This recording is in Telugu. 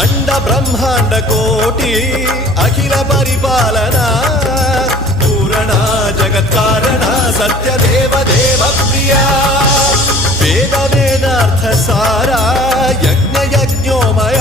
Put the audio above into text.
అండ బ్రహ్మాండ కోటి అఖిల పరిపాలన పూరణ జగత్కారణ సత్యదేవ దేవ ప్రియా వేద వేదార్థ సారా యజ్ఞ యజ్ఞోమయ